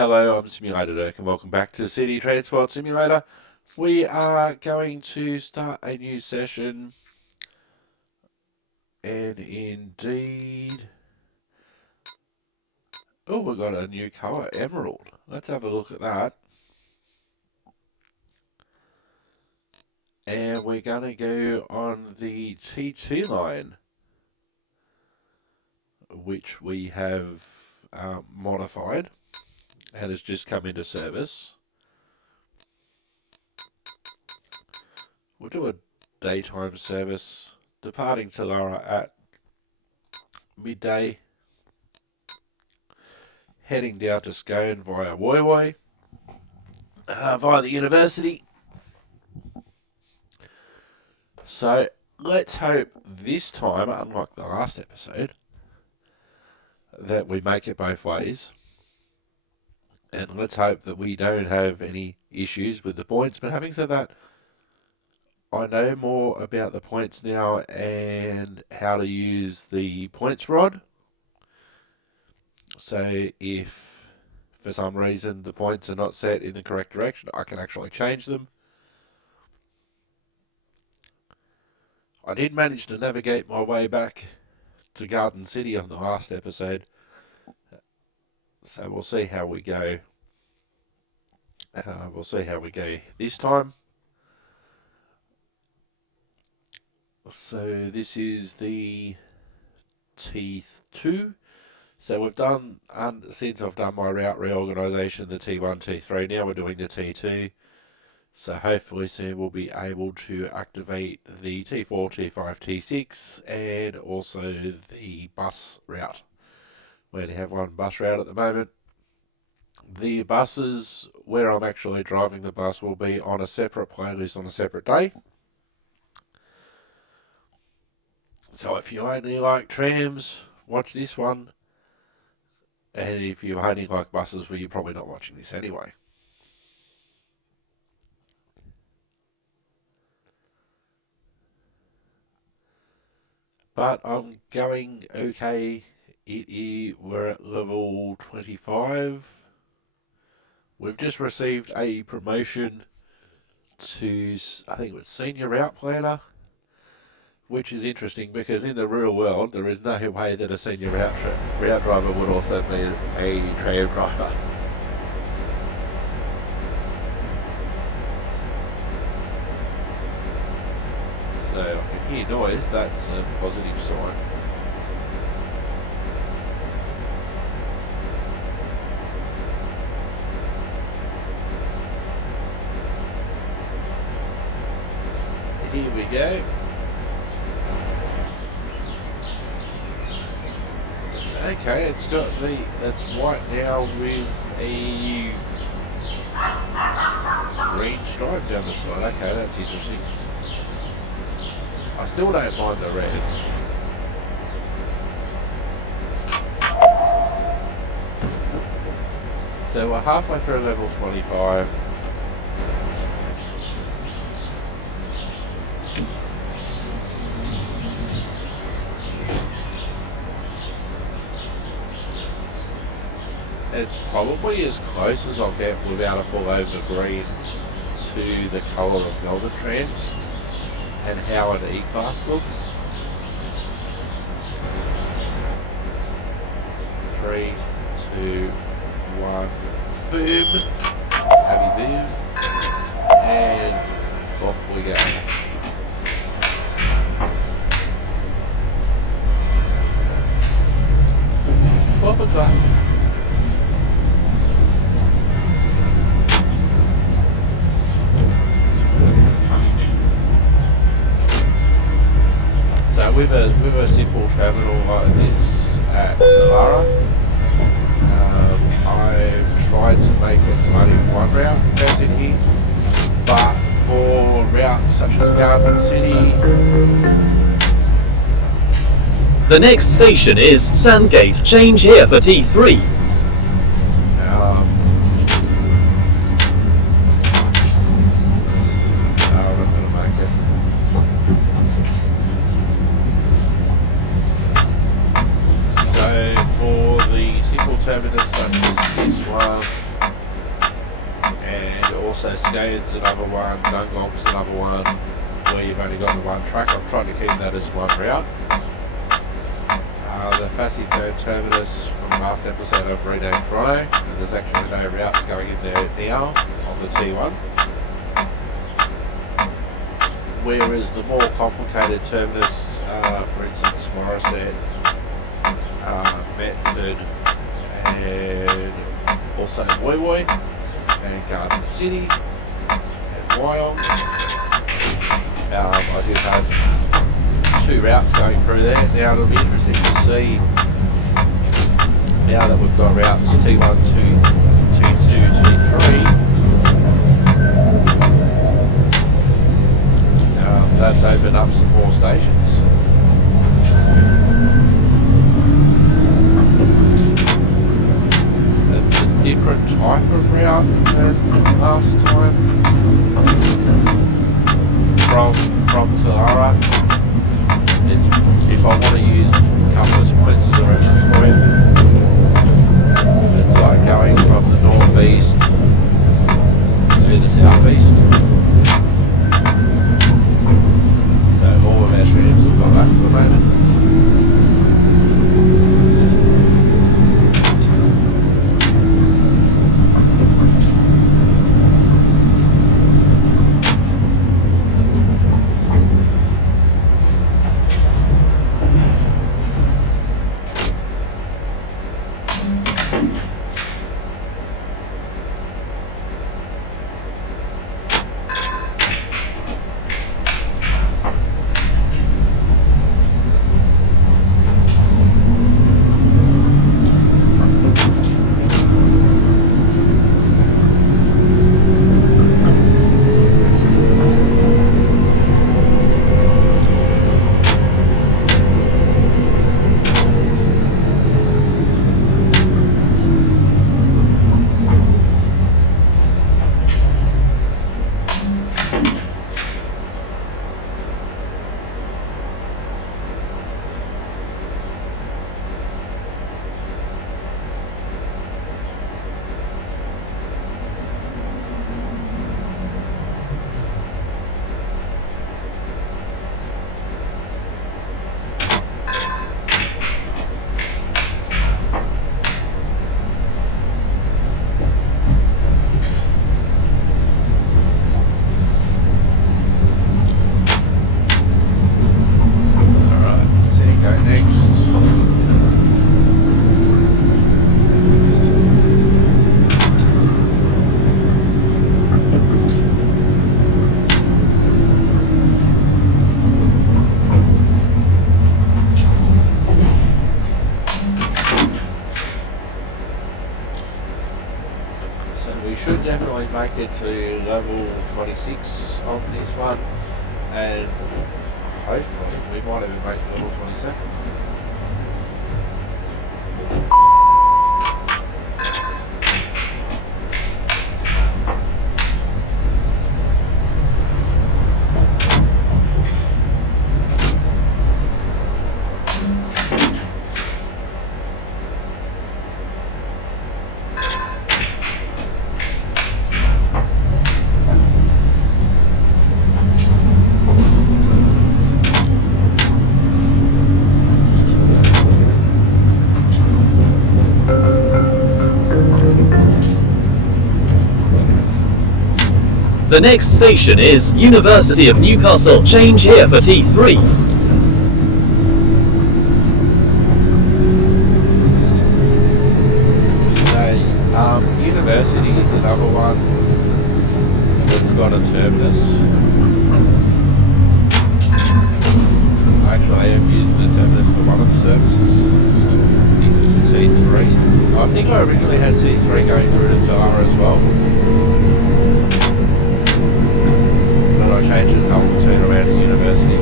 Hello, I'm Simulated Erk and welcome back to City Transport Simulator. We are going to start a new session, and indeed, oh, we've got a new colour, emerald. Let's have a look at that. And we're going to go on the T2 line, which we have modified and has just come into service. We'll do a daytime service, departing Talara at midday, heading down to Scone via Woi Woi, via the university. So let's hope this time, unlike the last episode, that we make it both ways. And let's hope that we don't have any issues with the points. But having said that, I know more about the points now and how to use the points rod. So if for some reason the points are not set in the correct direction, I can actually change them. I did manage to navigate my way back to Garden City on the last episode. So we'll see how we go. We'll see how we go this time. So this is the T2. So we've done, since I've done my route reorganisation, the T1, T3, now we're doing the T2. So hopefully soon we'll be able to activate the T4, T5, T6 and also the bus route. We only have one bus route at the moment. The buses, where I'm actually driving the bus, will be on a separate playlist on a separate day. So if you only like trams, watch this one. And if you only like buses, well, you're probably not watching this anyway. But I'm going okay. We're at level 25. We've just received a promotion to, I think it was Senior Route Planner, which is interesting because in the real world there is no way that a senior route driver would also be a tram driver. So I can hear noise, that's a positive sign. Here we go. Okay, it's white now with a green stripe down the side. Okay, that's interesting. I still don't mind the red. So we're halfway through level 25. It's probably as close as I'll get without a full over green to the colour of Melbourne trams and how an E-Class looks. 3, 2, 1, boom! Happy boom! And off we go. 12 o'clock. With a simple terminal like this at Talara, I've tried to make it only one route goes in here, but for routes such as Garden City. The next station is Sandgate. Change here for T3. For the simple terminus such as this one, and also Scone's another one, Dungong's another one, where you've only got the one track. I've tried to keep that as one route. The Fassy Third Terminus from last episode I've renamed Toronto, and there's actually no routes going in there now on the T1. Whereas the more complicated terminus, for instance Morisset, Metford, and also Woy Woy, and Garden City, and Wyong, I do have 2 routes going through there. Now it'll be interesting to see, now that we've got routes T1, T2, T3, that's opened up some more stations. It's a different type of route than last time. From Talara, it's, if I want to use compass points as a reference point, it's like going from the northeast to the southeast. So all of our trams have got that for the moment. Make it to level 26 on this one, and hopefully we might even make it level 27. The next station is University of Newcastle. Change here for T3. So, University is another one that's got a terminus. Actually, I am using the terminus for one of the services. I think it's the T3. I think I originally had T3 going through to Tara as well. I changed it so I will turn around at University.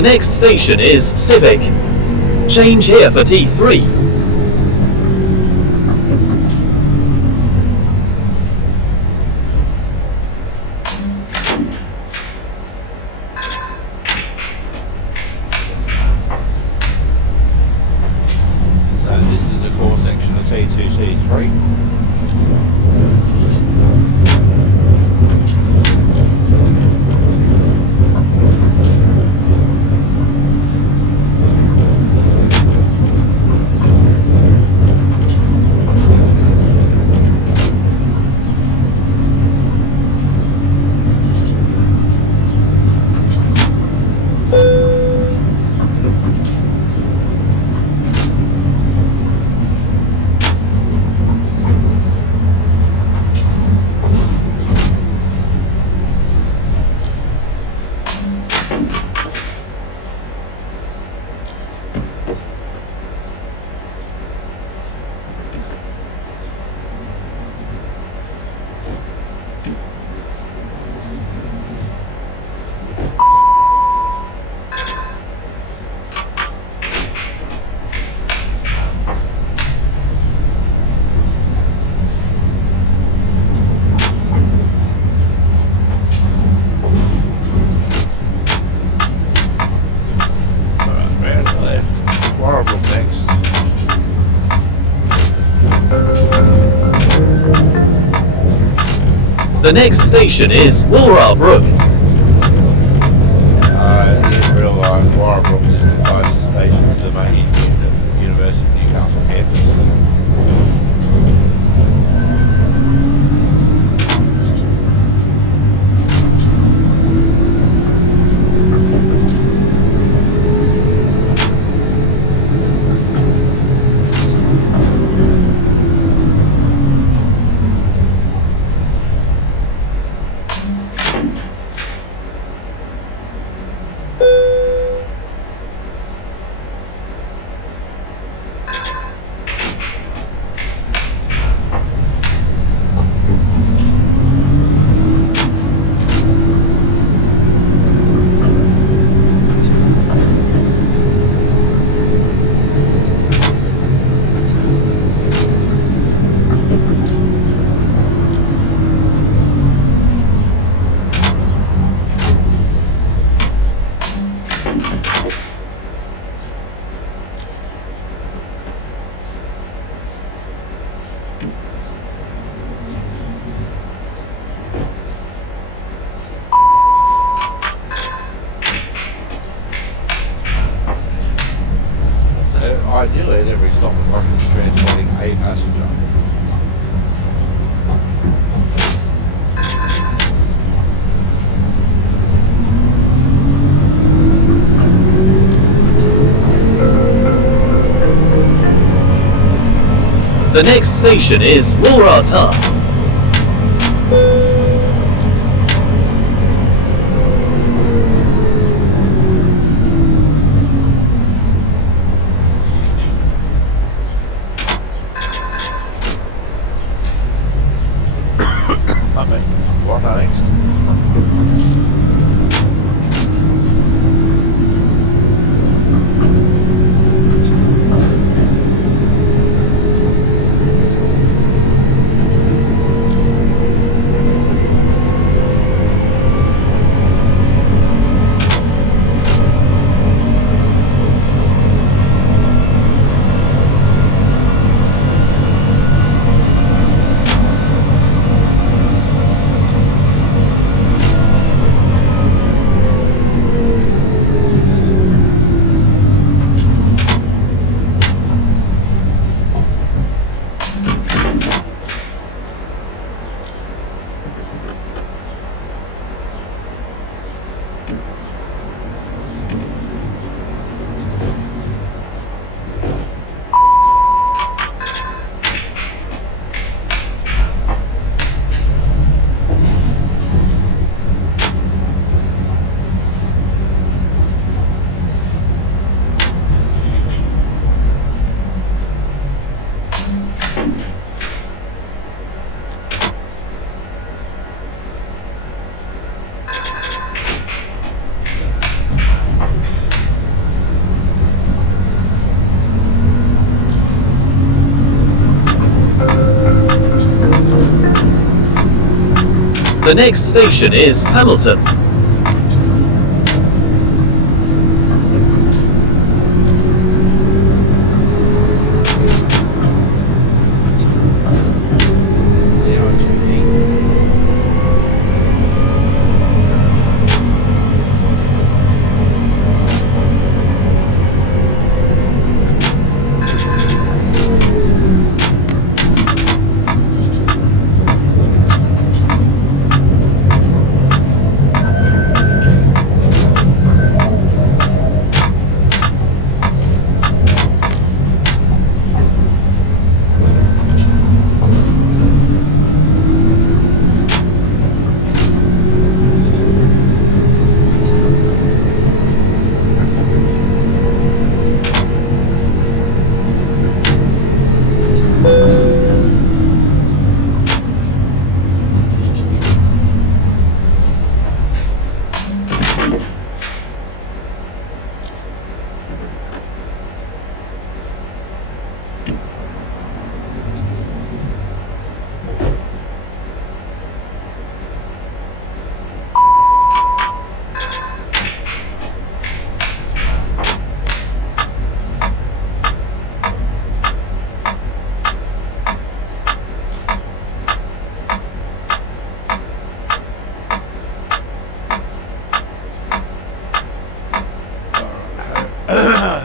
The next station is Civic. Change here for T3. So this is a core section of T2, T3. The next station is Walrabrook. In real life, Warrabrook is the closest station to the main University of Newcastle campus. Ideally, at every stop, it's like it's transporting a passenger. The next station is Walrata. What next? The next station is Hamilton.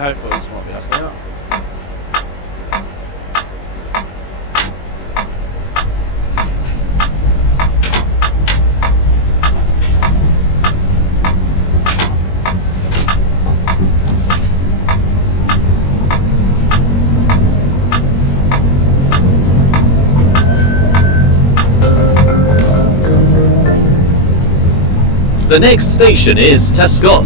Hopefully this might be us now. The next station is Tescott.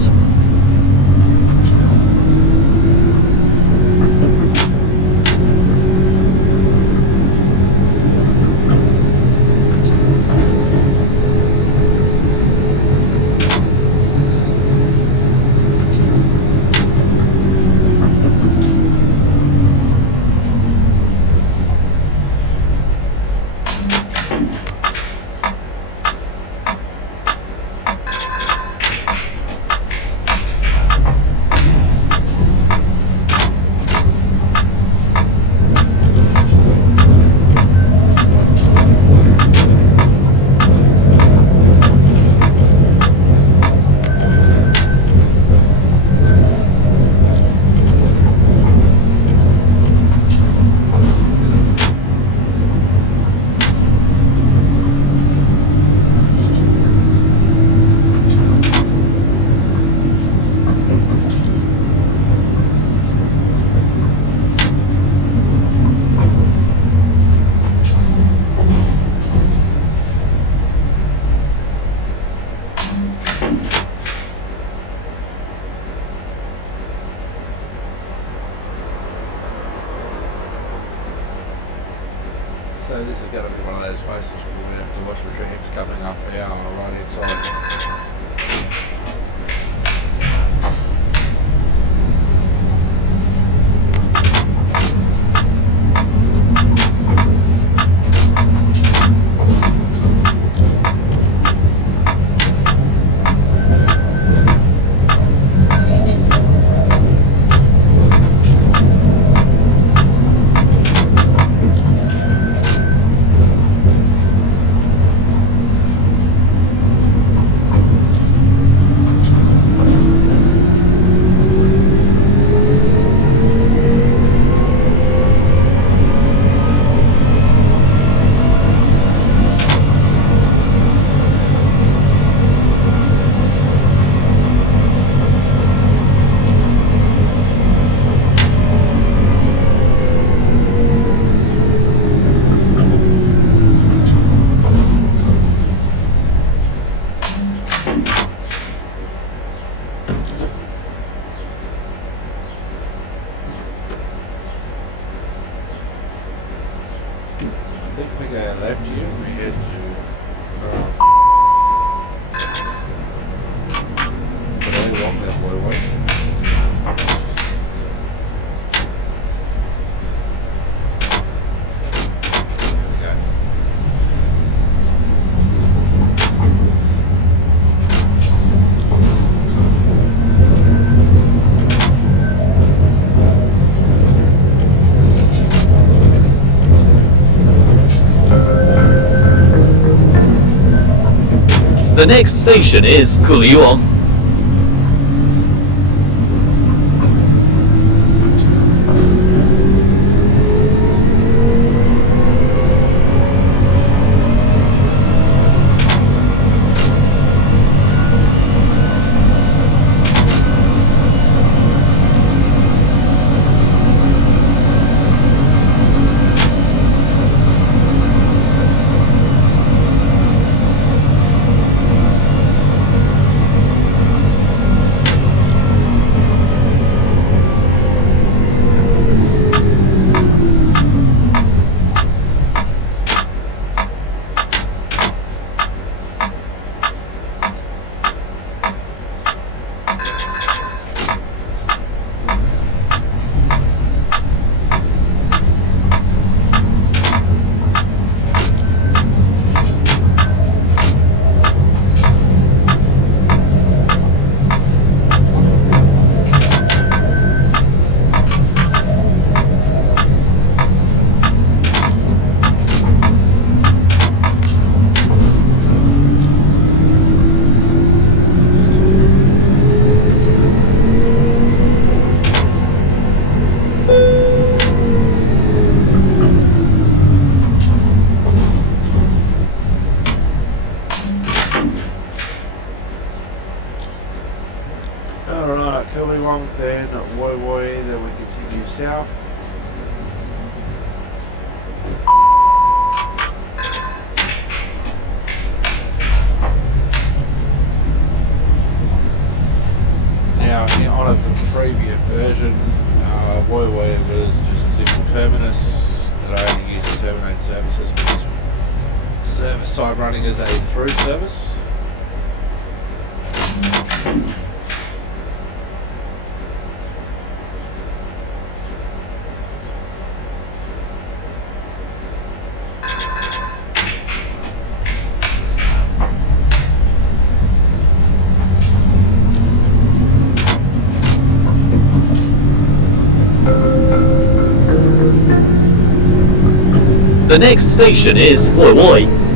So this is going to be one of those places where we have to watch the trams coming up our right hand side. I think we go left here, we head to today walk that way. There we go. The next station is Kulion. Alright, Kuliwong, then Woi Woi, then we continue south. Now, on the previous version, Woi Woi was just a simple terminus that only used to terminate services, but this service side running as a through service. The next station is Woi Woi.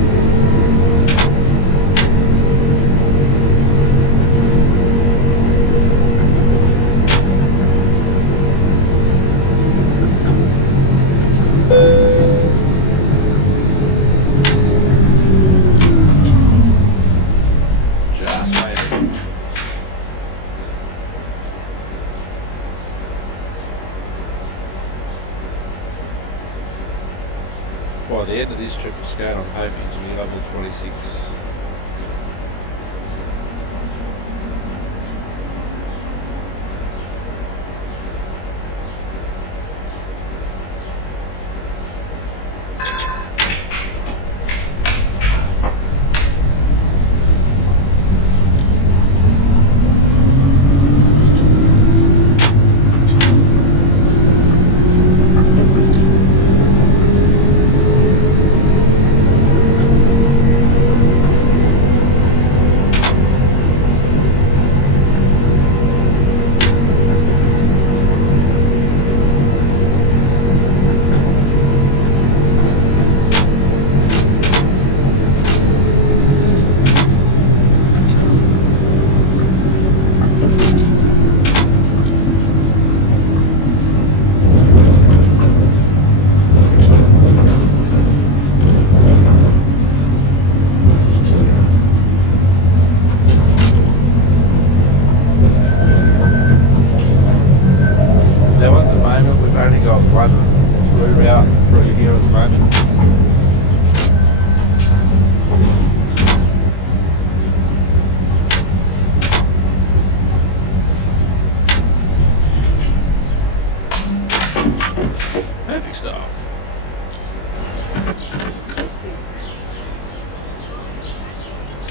By the end of this trip to Scone, I'm hoping to be level 26.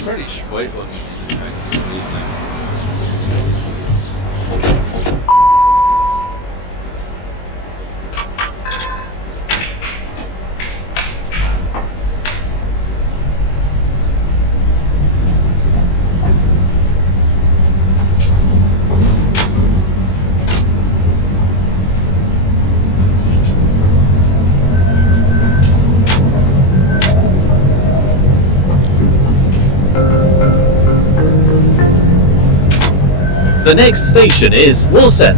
Pretty sweet looking. The next station is Worcester.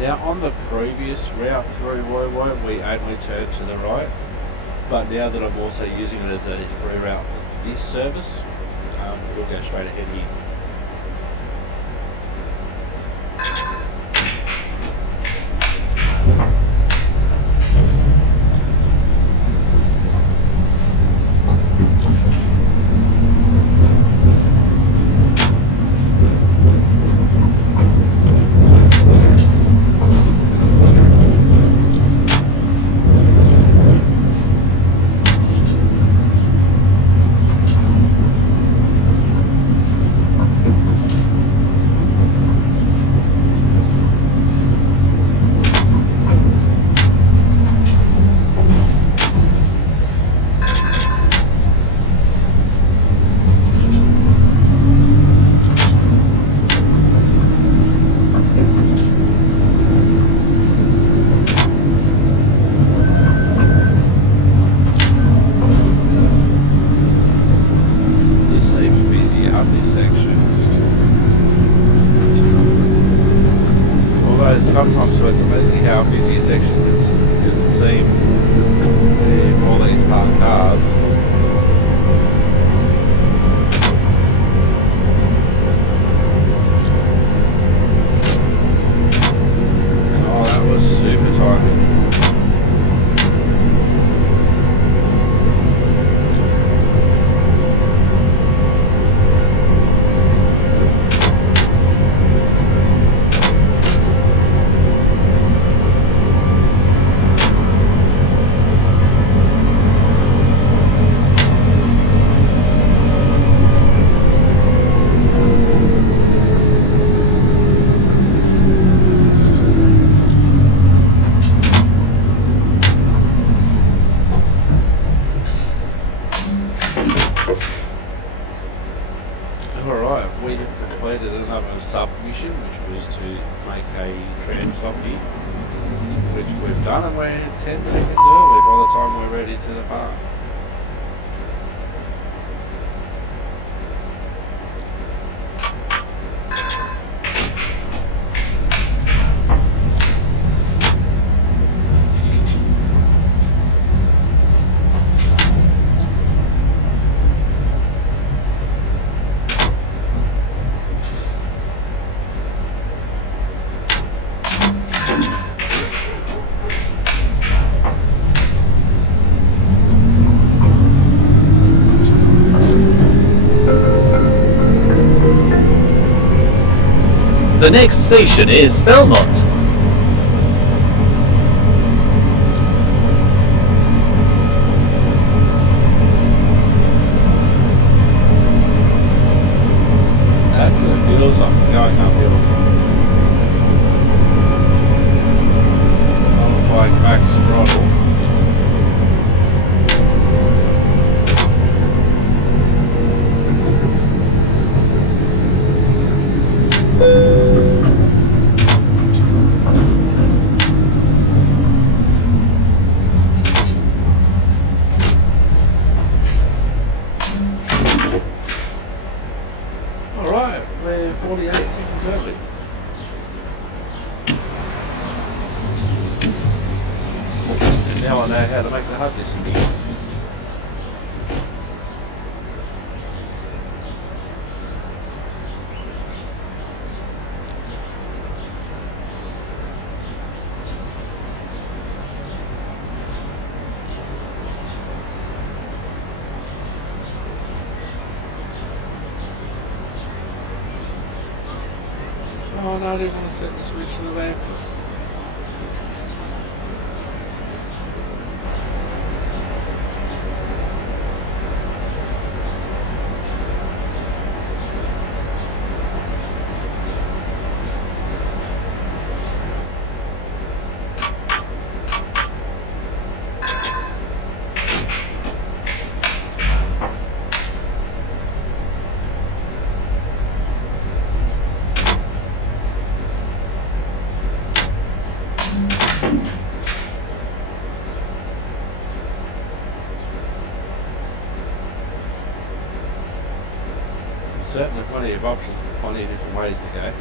Now on the previous route through Woiwoi we only turned to the right, but now that I'm also using it as a free route for this service, we'll go straight ahead here. Sometimes it's amazing how busy a section can seem with all these parked cars. Oh, that was super tight. Alright, we have completed another submission, which was to make a tram stop here, which we've done, and we're 10 seconds early by the time we're ready to depart. The next station is Belmont. Actually feels like I'm going uphill. I'm applying max throttle. Alright, we're 48 seconds early. And now I know how to make the hub disappear. Oh no, I didn't want to set the switch to the left. certainly plenty of options for plenty of different ways to go.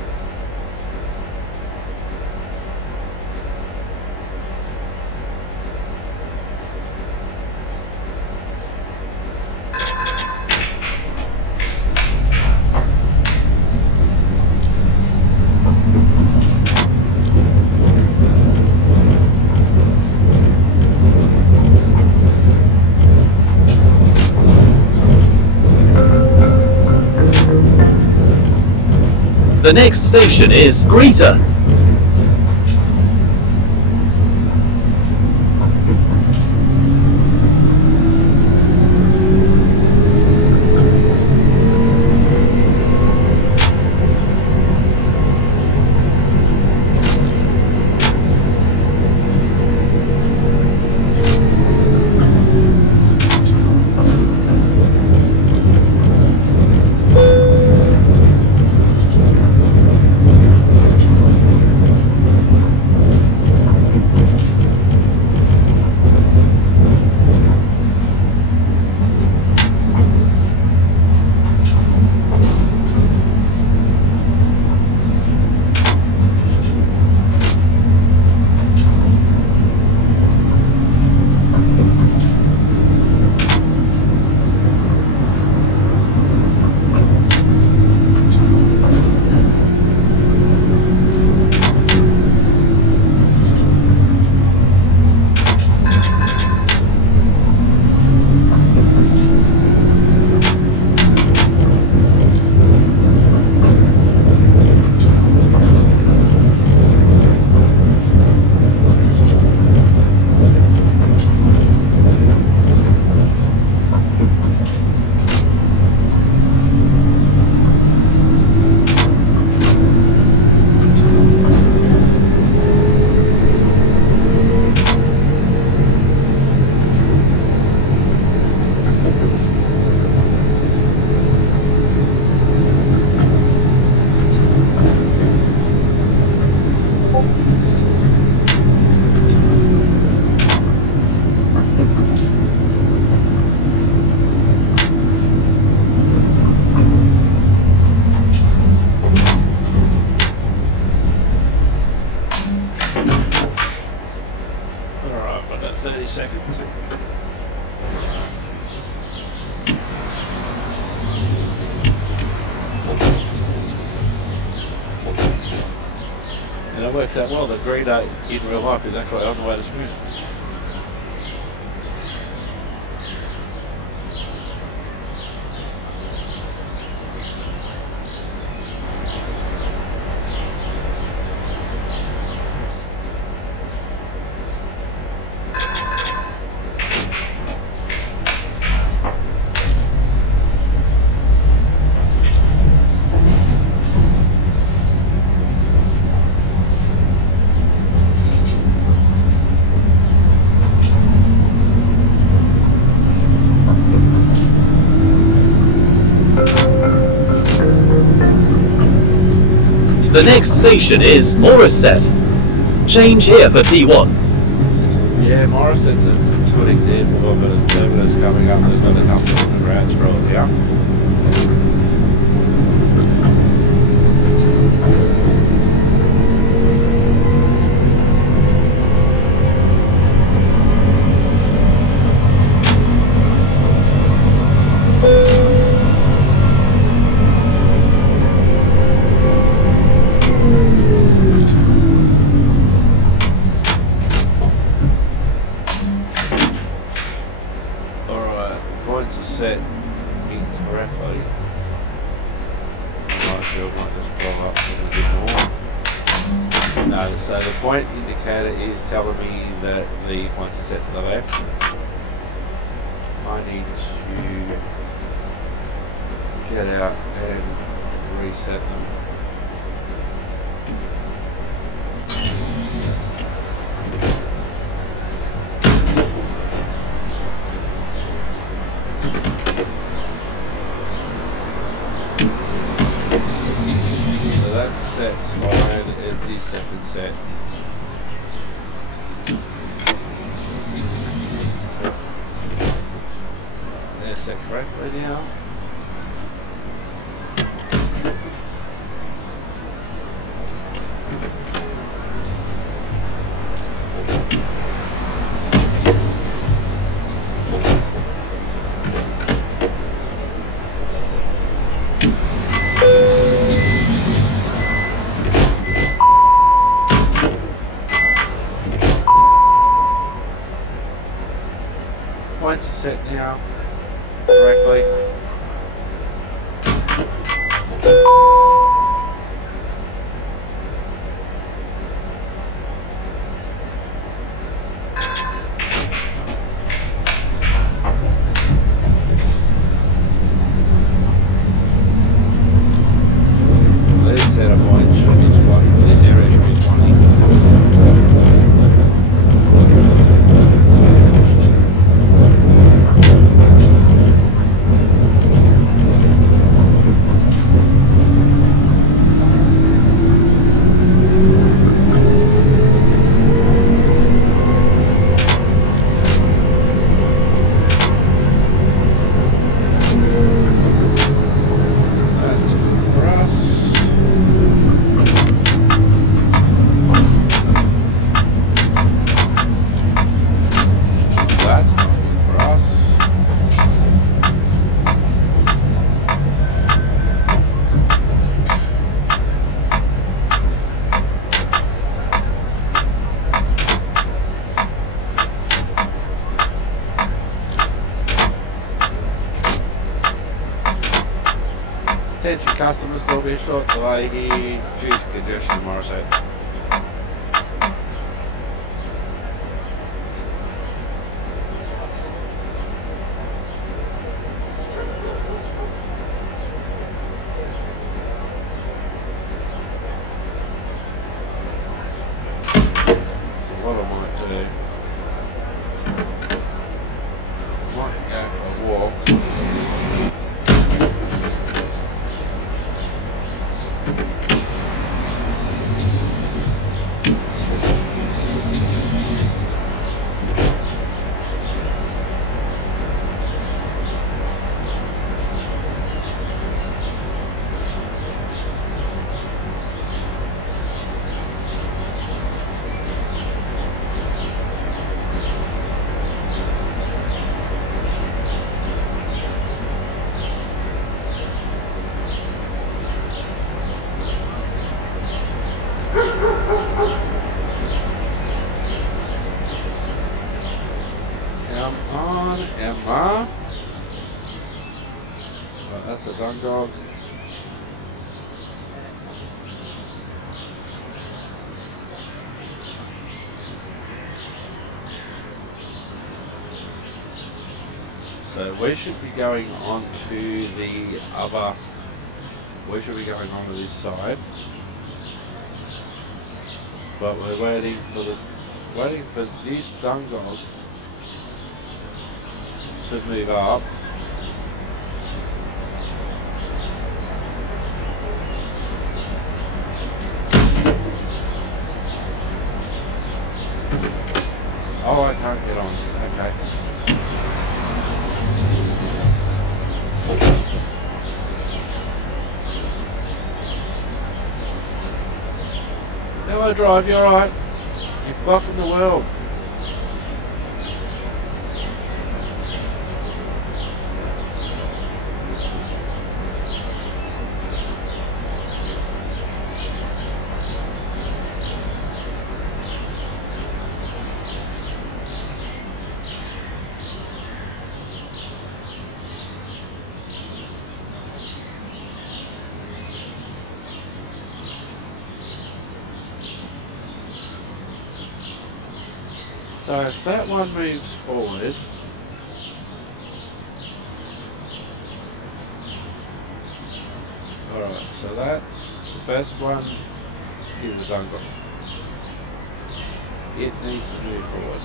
The next station is Greta. Alright, about 30 seconds. And it works out well that Greta in real life is actually on the way to Scone. The next station is Morisset. Change here for T1. Yeah, Morisset's a good example of a terminus coming up that's got a couple of different routes for all here. Set incorrectly. I sure might just blow up a bit more. No, so the point indicator is telling me that the points are set to the left. I need to get out and reset them. Set's fine, it's his second set. They're set correctly now. now correctly. This set of points should be 20. This area should be 20. That's good for us. That's not good for us. Attention customers, there'll be a short delay here due to congestion in Morrison. So what I might do, I might go for a walk. Come on, Emma. Well, that's a dung dog. So we should be going on to the other. We should be going on to this side, but we're waiting for this dung dog to move up. Oh, I can't get on. Okay. How I drive, you alright? You're blocking the world. So if that one moves forward, alright, so that's the first one is the dung dog. It needs to move forward.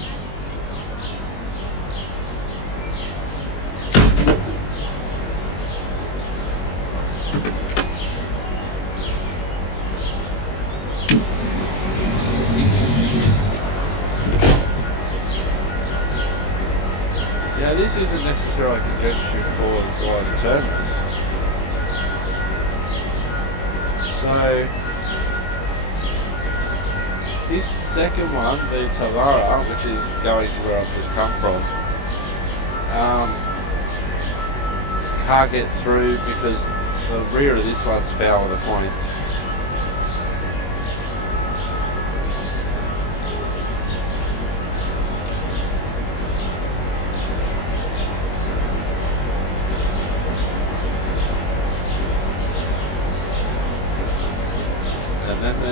Now this isn't necessarily congestion caused by the terminus. So this second one, the Tavara, which is going to where I've just come from, can't get through because the rear of this one's foul with the points.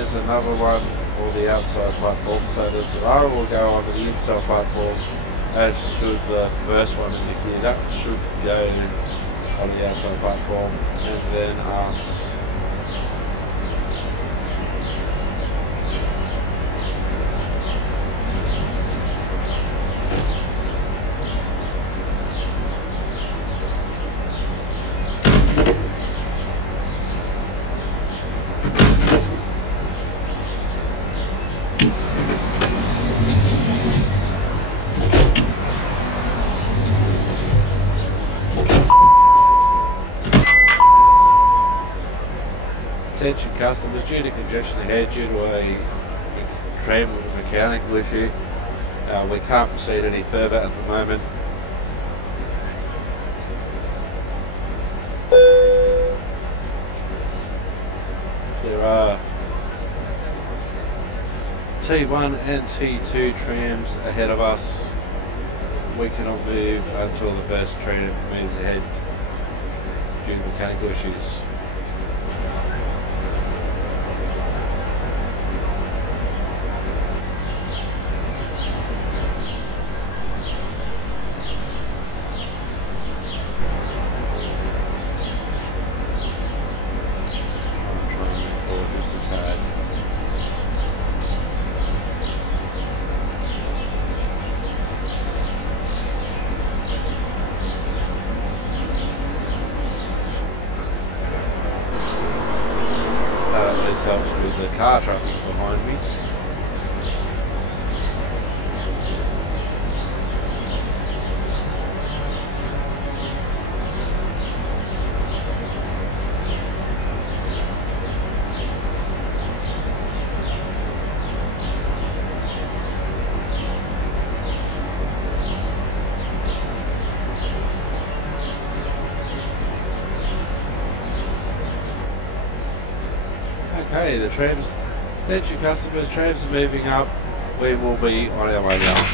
is another one for the outside platform, so the Tram will go onto the inside platform, as should the first one in the queue. That should go on the outside platform, and then us. Attention customers, due to congestion ahead due to a tram mechanical issue, we can't proceed any further at the moment. There are T1 and T2 trams ahead of us. We cannot move until the first tram moves ahead due to mechanical issues. Helps with the car traffic behind me. Okay, the trams, attention customers, trams are moving up. We will be on our way now.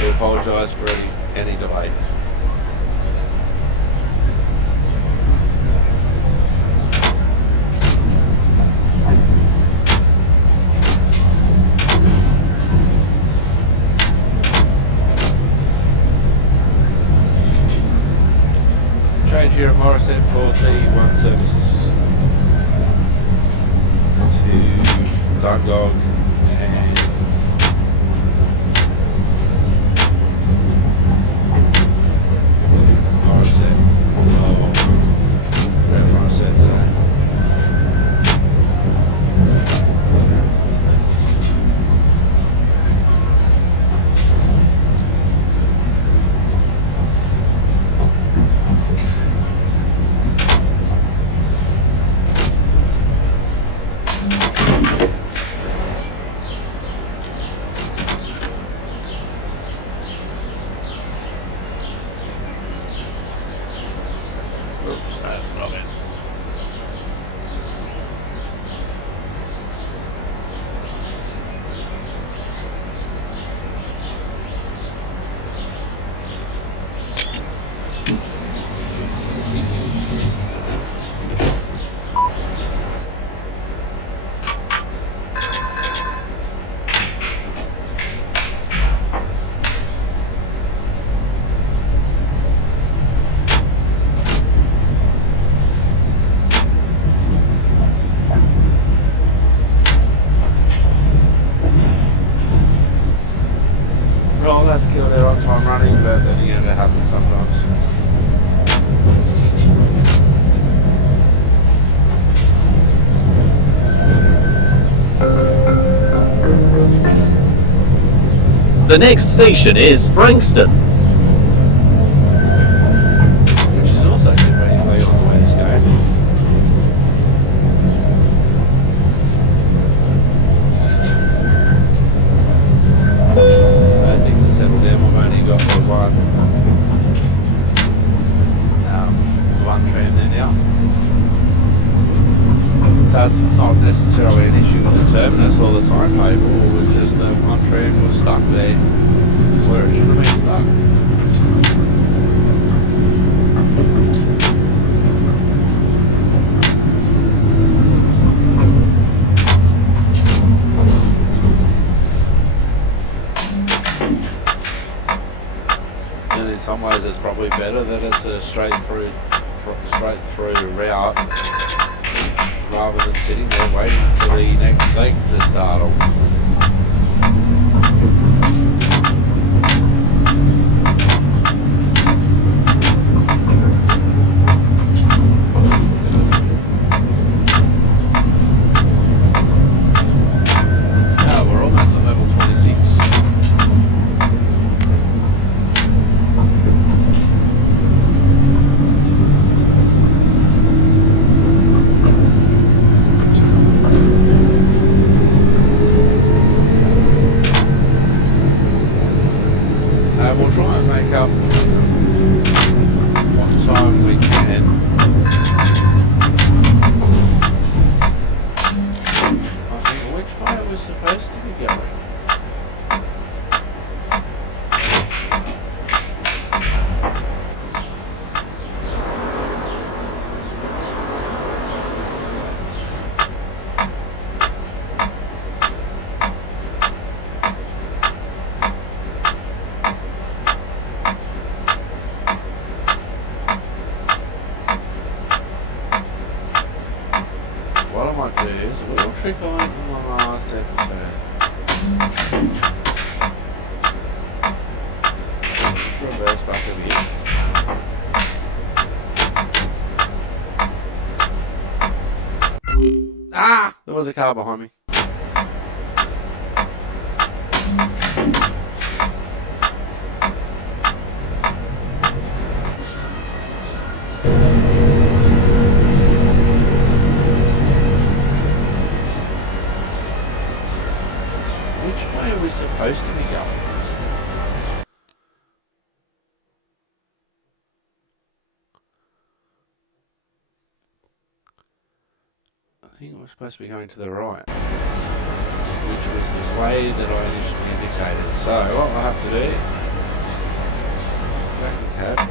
We apologise for any delay. Change here at Morrisett for T1 services. Dungog and Morrisett. Where Morrisett's at. Oops, that's not it. Well, that's killed their on time running, but then again, it happens sometimes. The next station is Frankston. Which is also conveniently on the way to Scone. So things are settled down. We've only got the one tram there now. So it's not necessarily an issue with the terminus or the timetable, it was just that one tram was stuck there where it should have been stuck. probably better that it's a straight through route rather than sitting there waiting for the next leg to start off. We'll try and make up what time we can. I think, which way are we supposed to be going? What I might do is a little trick I learned in my last episode. Just reverse back a bit. Ah! There was a car behind me. Which way are we supposed to be going? I think we're supposed to be going to the right, which was the way that I initially indicated. So what I'll have to do, back in cab.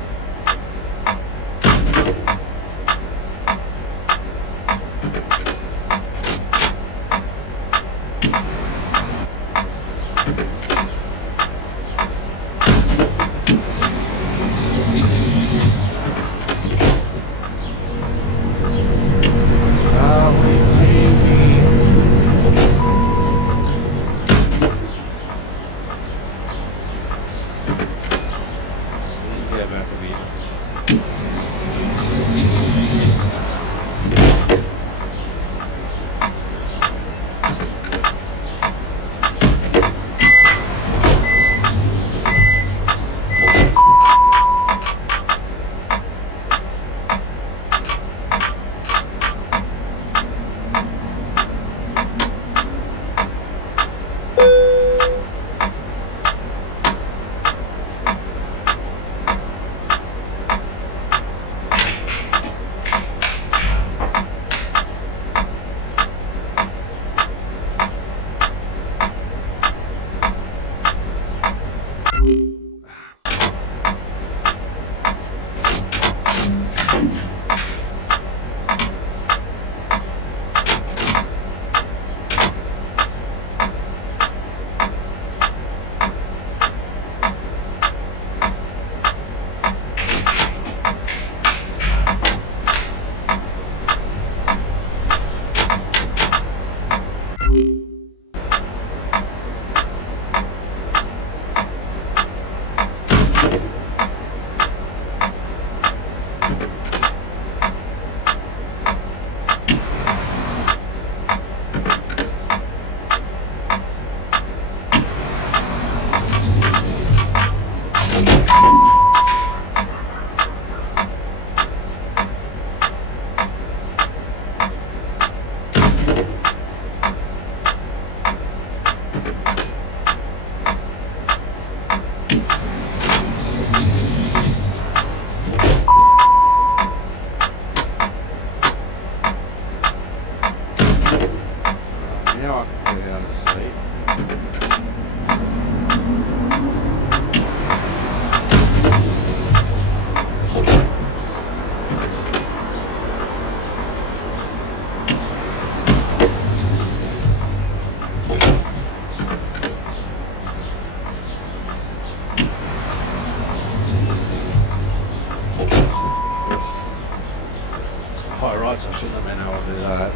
lights. I shouldn't have been able to do that.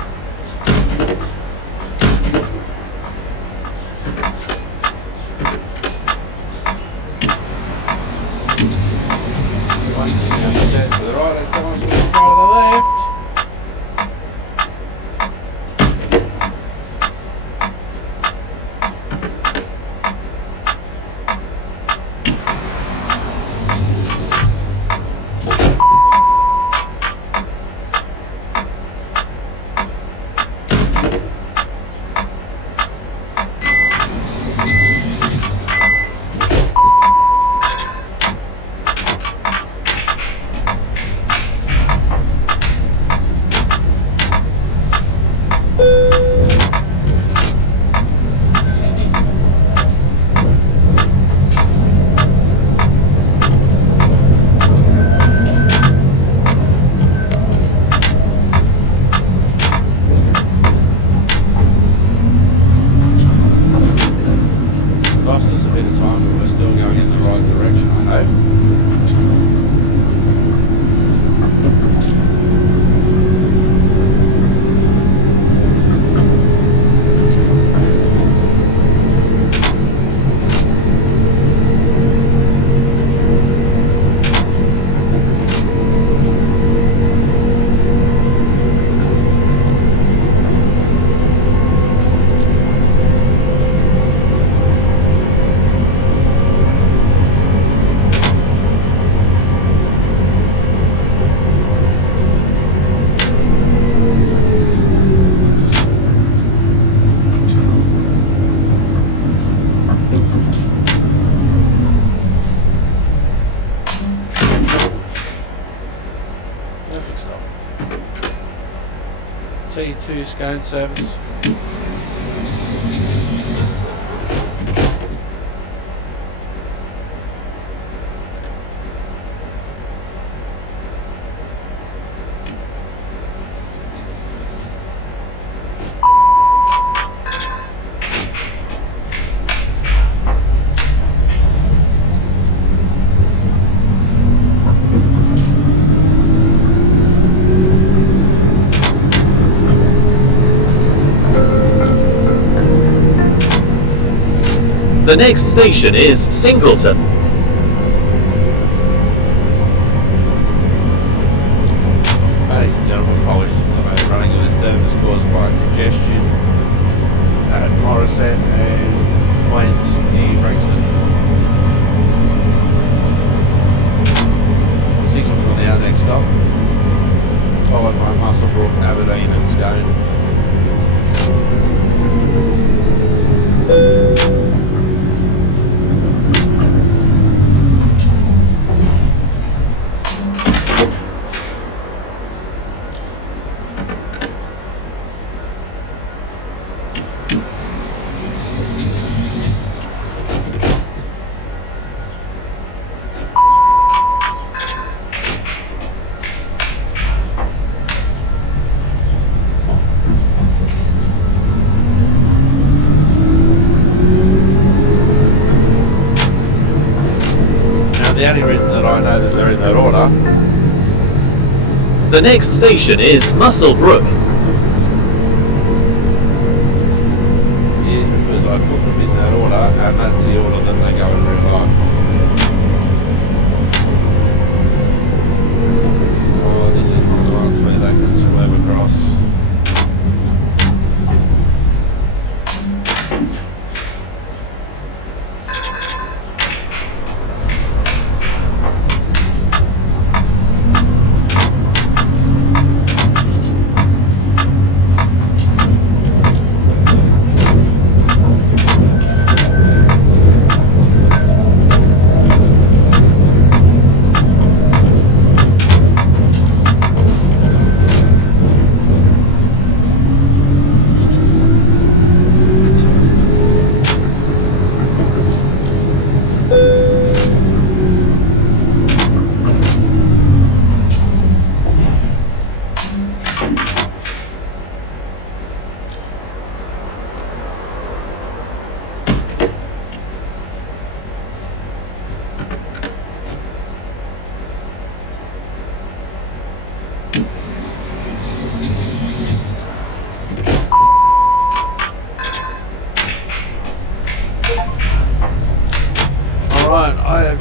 One to the right, and someone's going to go to the left. T2 Scone service. The next station is Singleton. Ladies and gentlemen, apologies for the running of the service caused by congestion at Morrison and Wayne's near Brixton. Singleton now next stop, followed by Musselbrook, Aberdeen and Scone. The only reason that I know that they're in that order. The next station is Musselbrook. Is because I put them in that order, and that's the order that they go in real life. Oh, this is one of the ones where they can swerve across.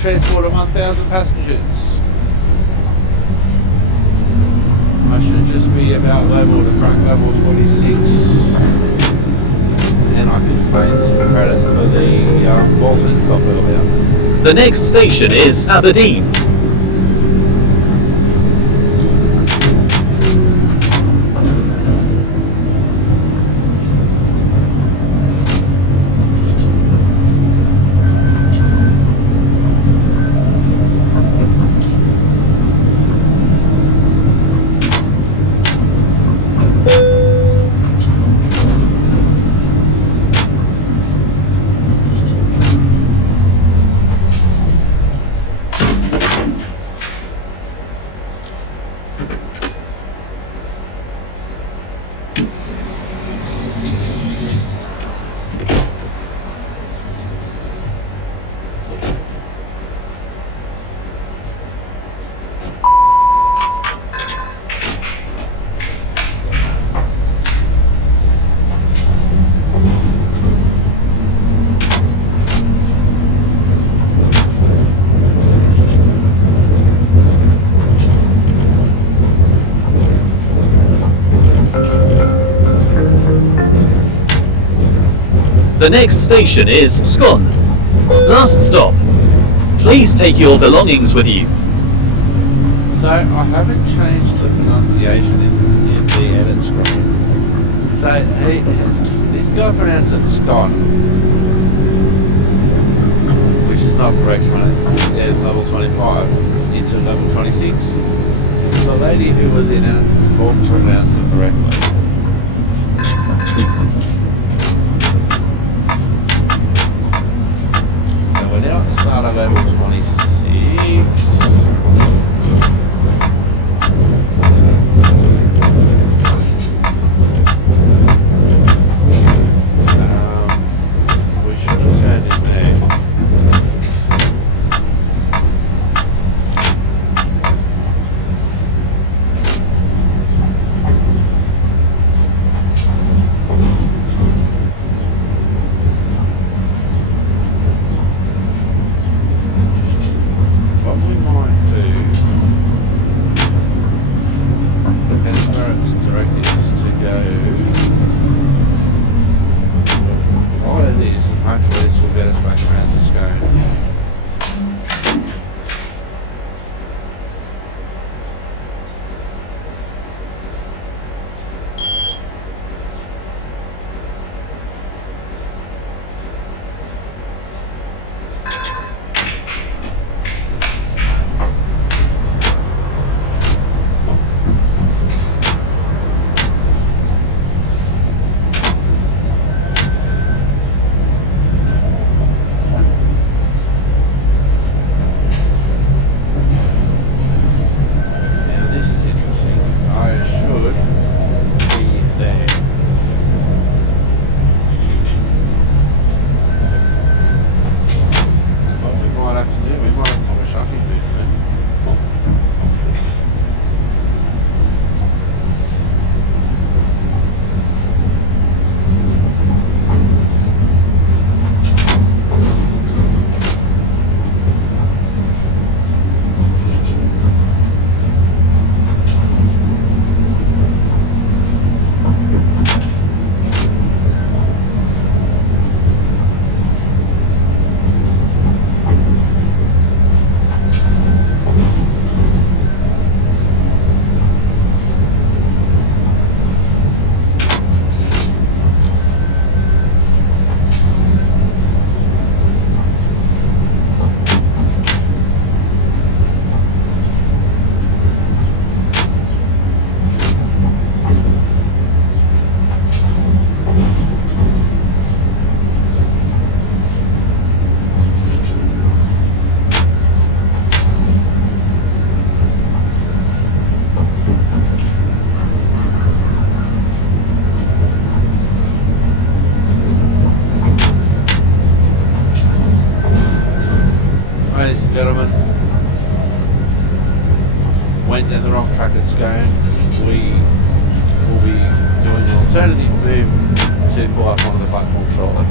transport of 1,000 passengers. I should just be about level to crack level 26. And I can claim some credit for the Bolton stop earlier. The next station is Aberdeen. The next station is Scone. Last stop. Please take your belongings with you. So I haven't changed the pronunciation in the edit screen. So this guy pronounced it Scone, which is not correct when there's level 25 into level 26. The lady who was in it before pronounced it correctly. We're now at the start of level 26. We should have turned in there. Gentlemen, went down the wrong track at Scone. We will be doing an alternative move to pull up onto the platform shortly.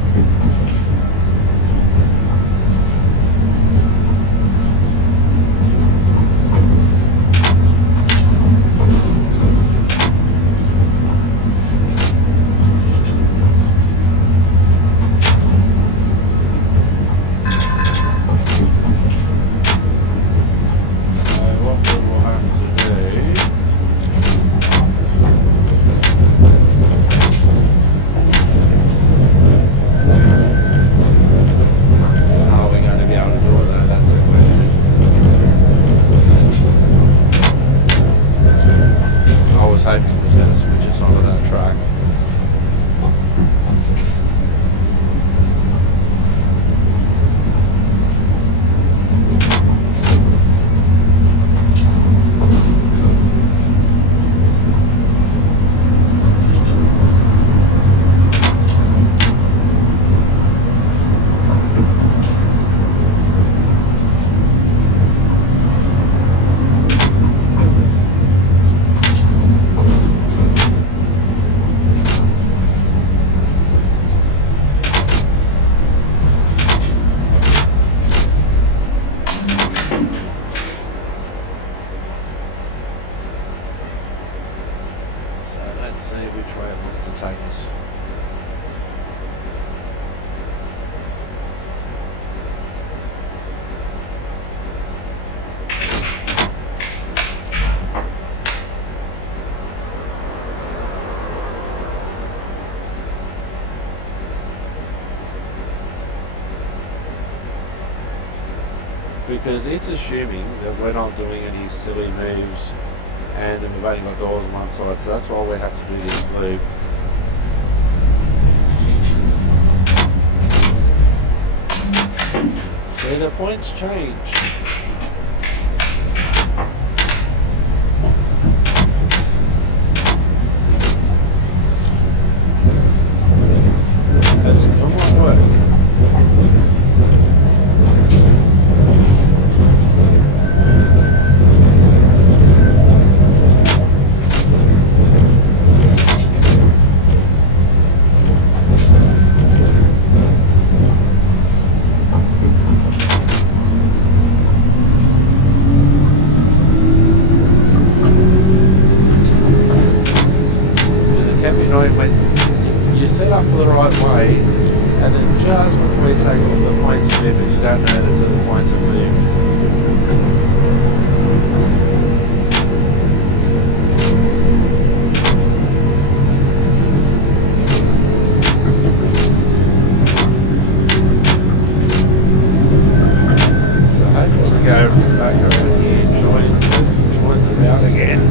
Let's see which way it wants to take us. Because it's assuming that we're not doing any silly moves and then we've only got doors on one side, so that's why we have to do this loop. See, the points change. Because it might work. When you set up for the right way and then just before you take off the points move and you don't notice that the points have moved. So hopefully we go back over here and join the route again.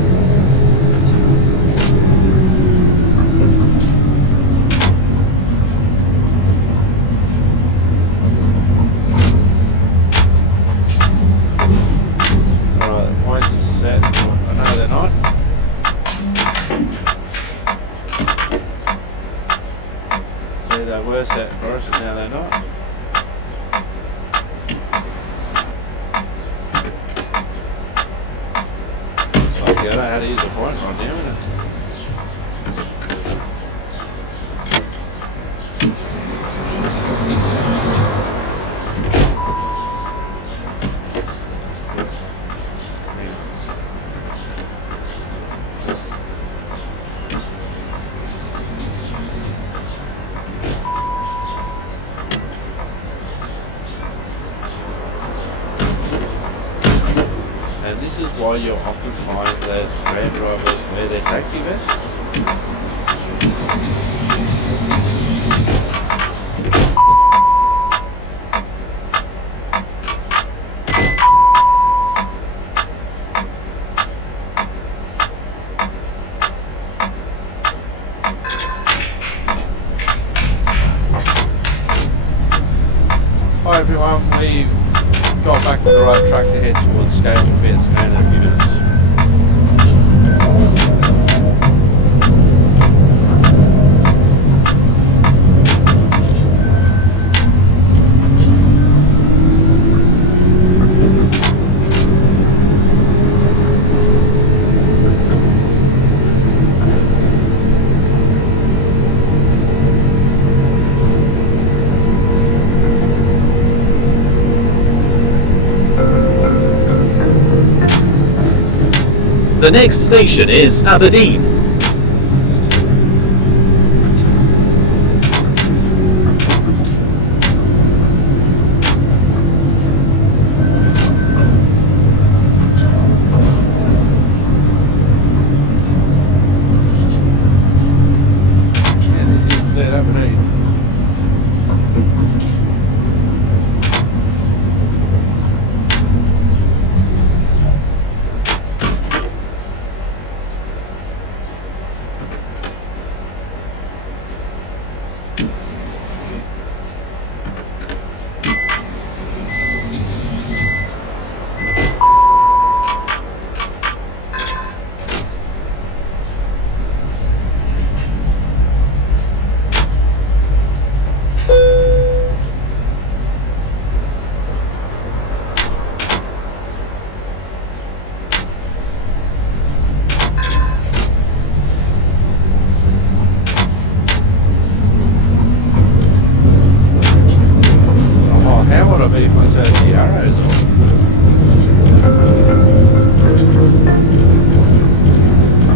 They were set for us and now they're not. Okay, I don't know how to use the point right now, innit? And this is why you'll often find that Tram drivers wear their safety vests. Hi everyone, we've got back on the right track to head towards Scone. We'll be at Scone in a few minutes. The next station is Aberdeen. And this is the Aberdeen. If I turn the arrows off.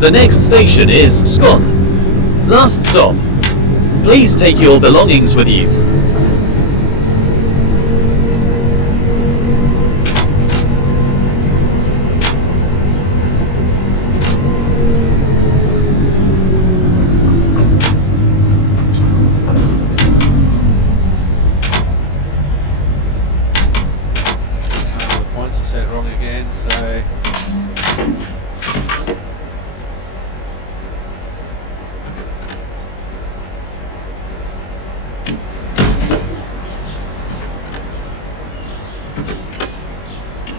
The next station is Scone. Last stop. Please take your belongings with you. The points are set wrong again, so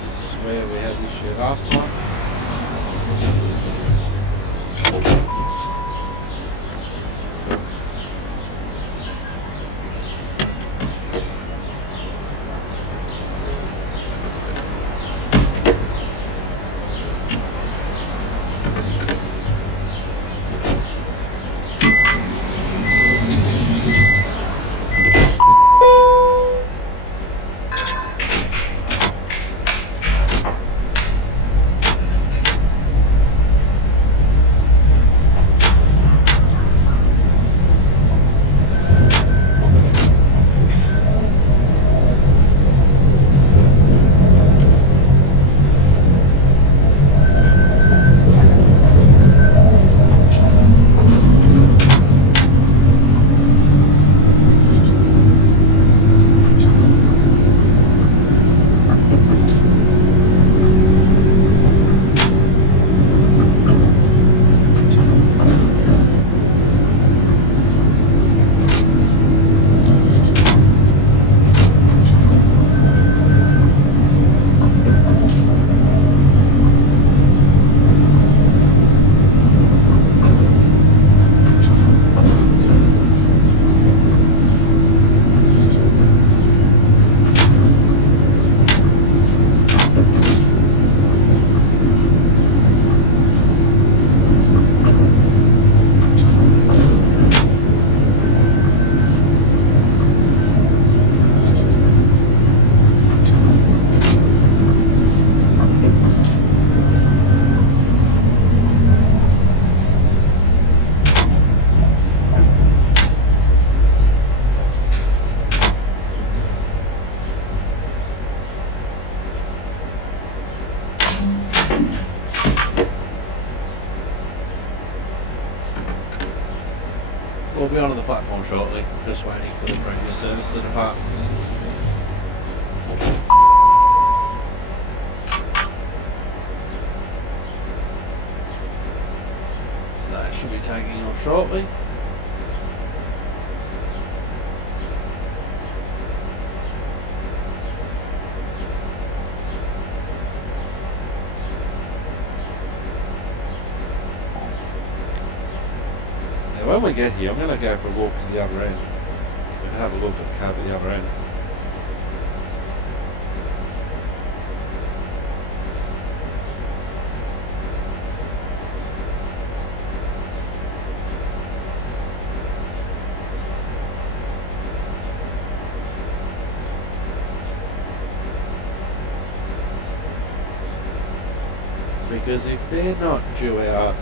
this is where we had the issue last time. We'll be onto the platform shortly, just waiting for the previous service to depart. So that should be taking off shortly. When we get here, I'm going to go for a walk to the other end and have a look at the cab at the other end. Because if they're not due out,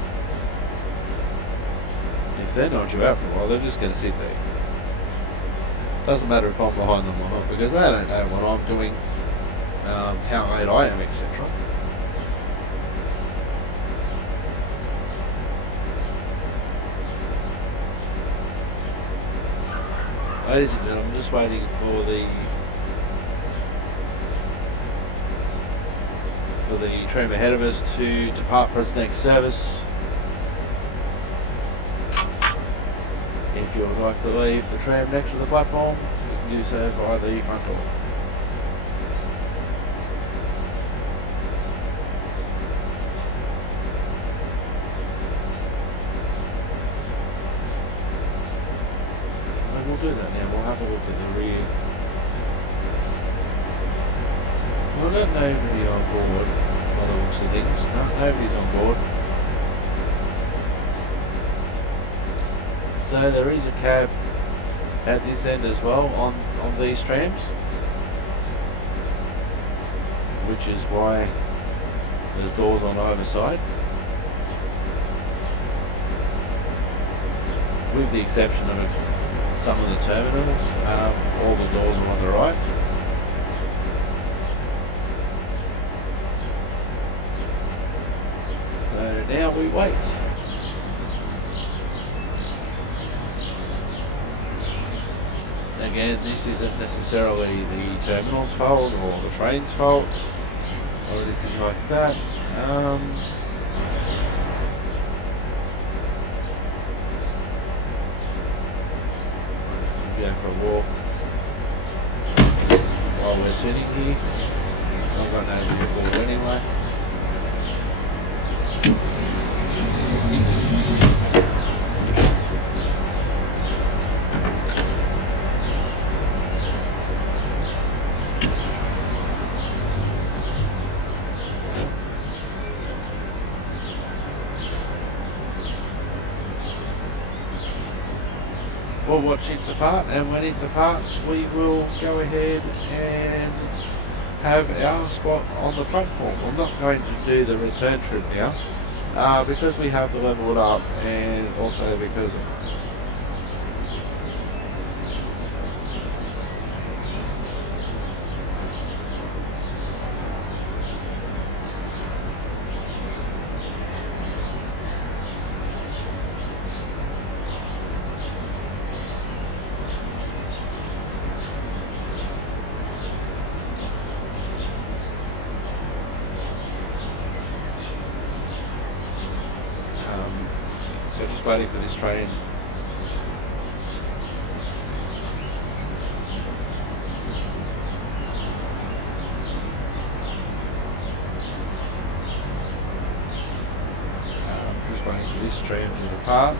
for a while, they're just going to sit there. Doesn't matter if I'm behind them or not, because they don't know what I'm doing, how late I am, etc. Ladies and gentlemen, I'm just waiting for the tram ahead of us to depart for its next service. If you would like to leave the tram next to the platform, you can do so via the front door. And we'll do that now. We'll have a look at the rear. Well, not nobody on board by the looks of things. No, nobody's on board. So there is a cab at this end as well on these trams, which is why there's doors on either side. with the exception of some of the terminals, all the doors are on the right. So now we wait. Again, this isn't necessarily the terminal's fault or the train's fault or anything like that. Go for a walk while we're sitting here. I've got no vehicle anyway. We'll watch it depart, and when it departs we will go ahead and have our spot on the platform. I'm not going to do the return trip now because we have leveled up, and also because so just waiting for this train. Just waiting for this train to depart.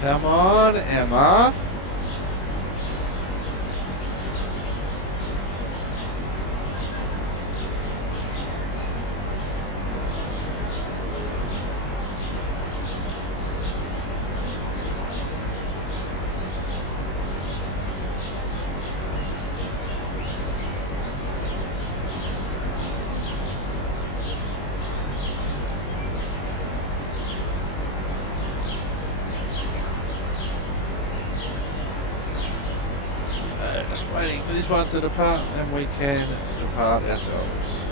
Come on, Emma. Just waiting for this one to depart, and we can depart ourselves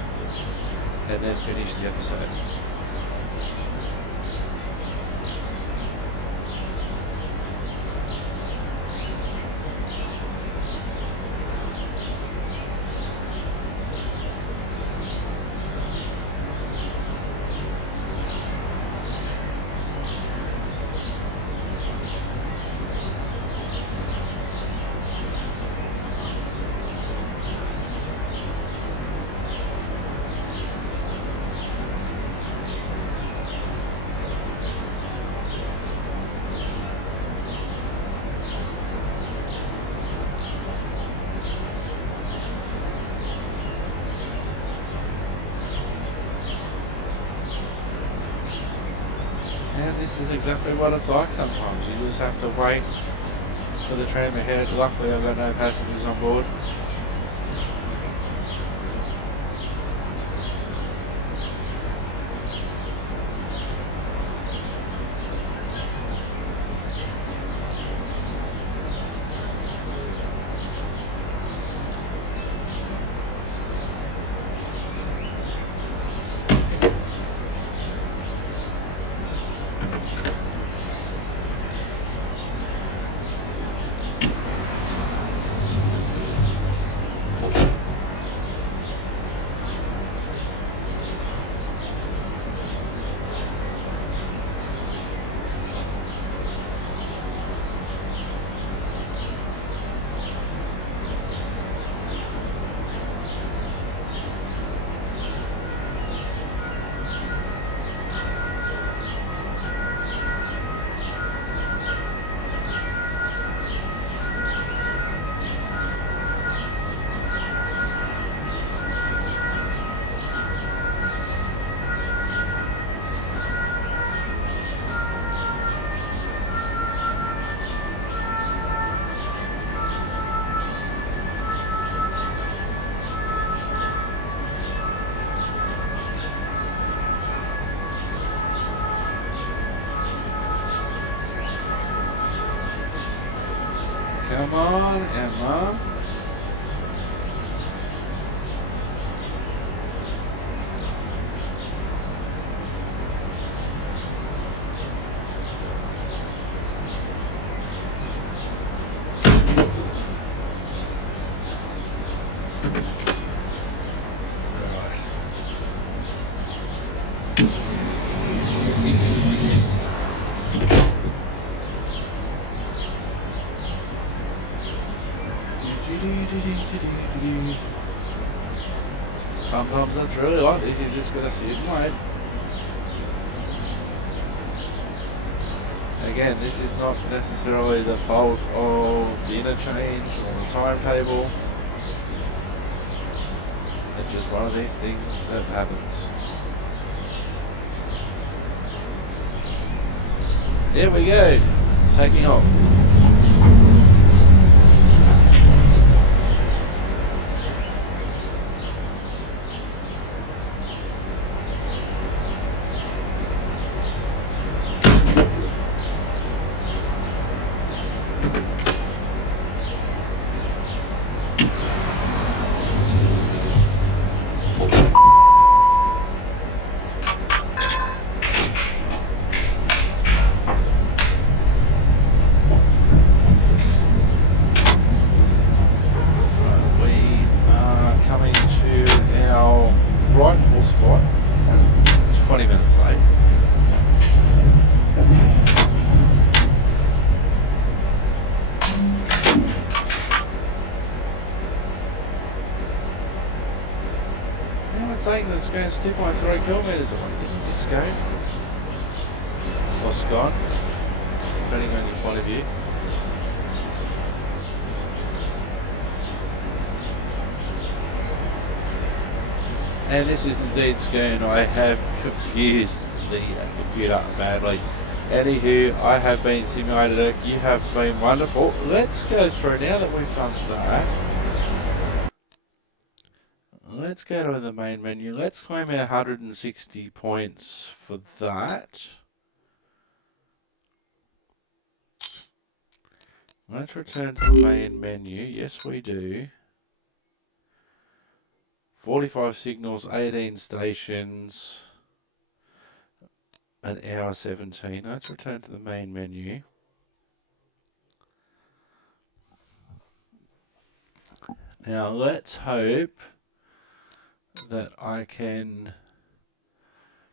and then finish the episode. And this is exactly what it's like sometimes. You just have to wait for the tram ahead. Luckily I've got no passengers on board. Come on, Emma. Sometimes that's really like this, you're just gonna sit and wait. Again, this is not necessarily the fault of the interchange or the timetable. It's just one of these things that happens. Here we go, taking off. Rightful spot, 20 minutes late. Now it's saying that Scone's 2.3 kilometres away. Isn't this Scone? Or Scone, depending on your point of view. And this is indeed Scone. I have confused the computer badly. Anywho, I have been Simulated Erk. You have been wonderful. Let's go through, now that we've done that. Let's go to the main menu. Let's claim our 160 points for that. Let's return to the main menu. Yes, we do. 45 signals, 18 stations, an hour 17. Let's return to the main menu. Now let's hope that I can...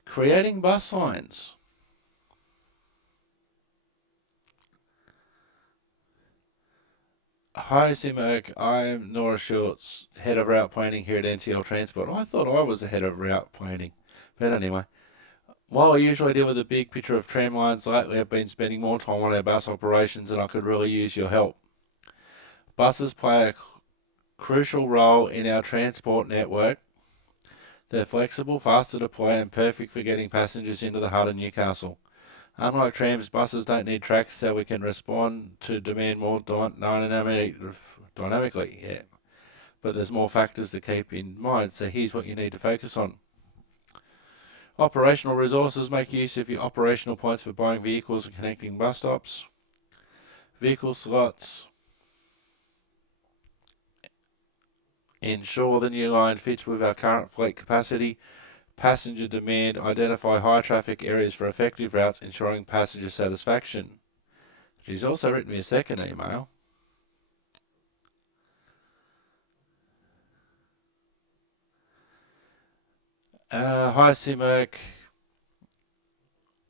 Creating bus lines. Hi Erk, I'm Nora Schultz, Head of Route Planning here at NTL Transport. I thought I was the Head of Route Planning, but anyway. While I usually deal with the big picture of tram lines, lately I've been spending more time on our bus operations and I could really use your help. Buses play a crucial role in our transport network. They're flexible, fast to deploy and perfect for getting passengers into the heart of Newcastle. Unlike trams, buses don't need tracks, so we can respond to demand more dynamically. Yeah, but there's more factors to keep in mind, so here's what you need to focus on. Operational resources: make use of your operational points for buying vehicles and connecting bus stops. Vehicle slots: ensure the new line fits with our current fleet capacity. Passenger demand: identify high traffic areas for effective routes, ensuring passenger satisfaction. She's also written me a second email. Hi Erk.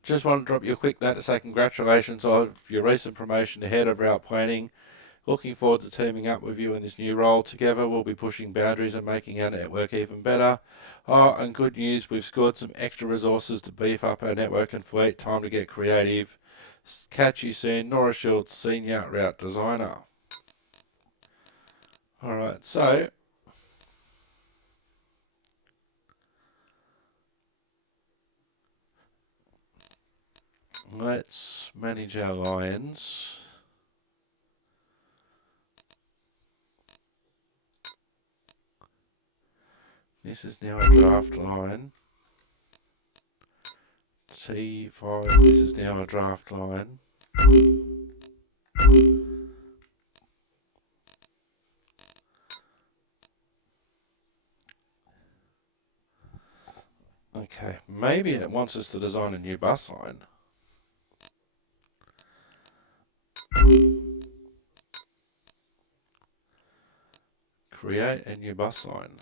Just want to drop you a quick note to say congratulations on your recent promotion to Head of Route Planning. Looking forward to teaming up with you in this new role. Together we'll be pushing boundaries and making our network even better. Oh, and good news, we've scored some extra resources to beef up our network and fleet. Time to get creative. Catch you soon. Nora Schultz, Senior Route Designer. Alright, so let's manage our lines. This is now a draft line. T5, this is now a draft line. Okay, maybe it wants us to design a new bus line. Create a new bus line.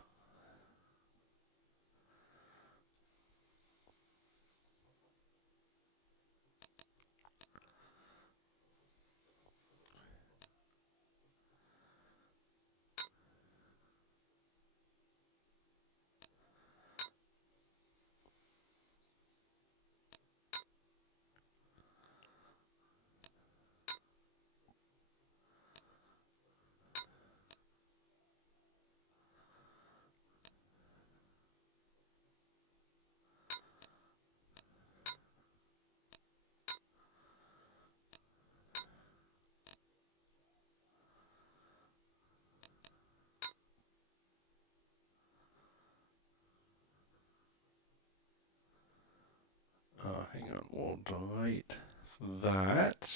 Oh, hang on, we'll delete that.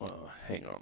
Oh, hang on.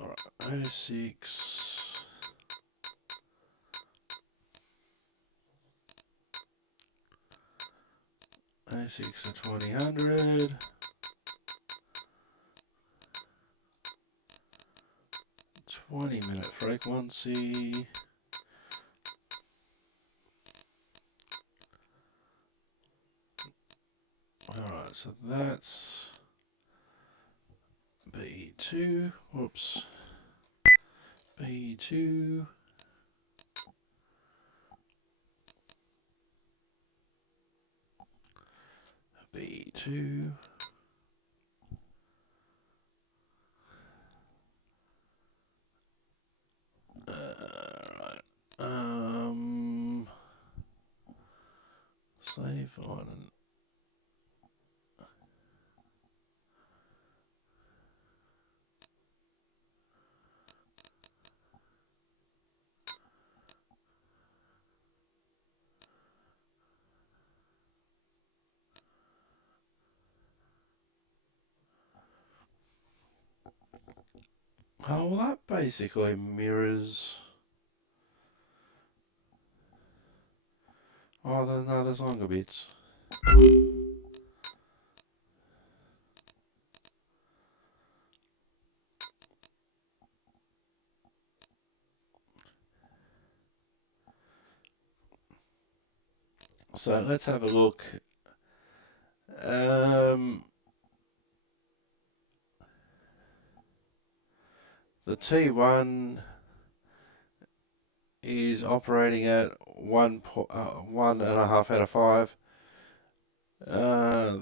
Alright, 06. A6 to 2000. 20-minute frequency. Alright, so that's B2. Whoops. B2. B2. Right. Save on. Oh, well, that basically mirrors. Oh, there's longer bits. So let's have a look. The T1 is operating at 1.5 out of 5.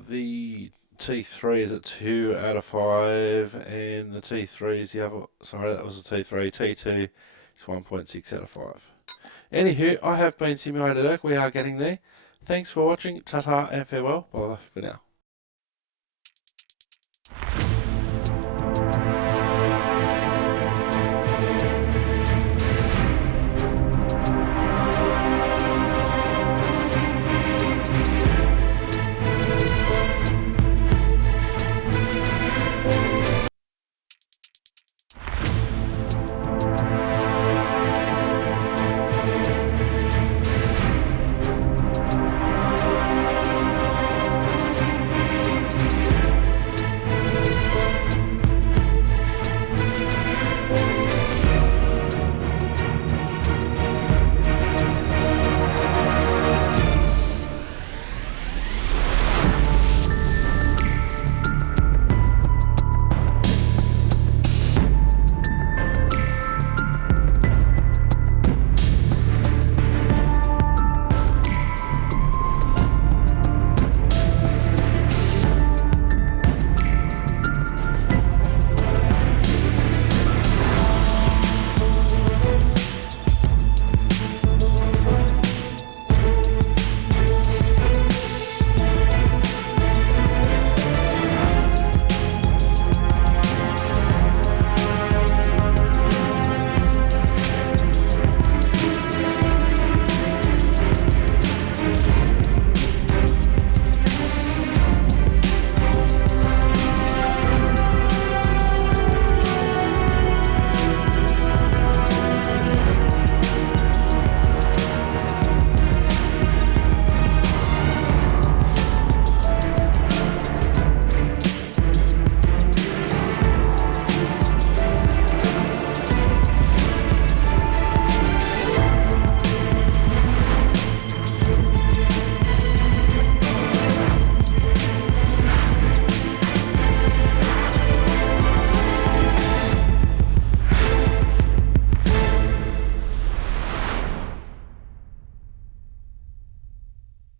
The T3 is at 2 out of 5, and the T3 is the other. Sorry, that was the T3. T2 is 1.6 out of 5. Anywho, I have been Simulated Erk. We are getting there. Thanks for watching. Ta-ta and farewell. Bye for now.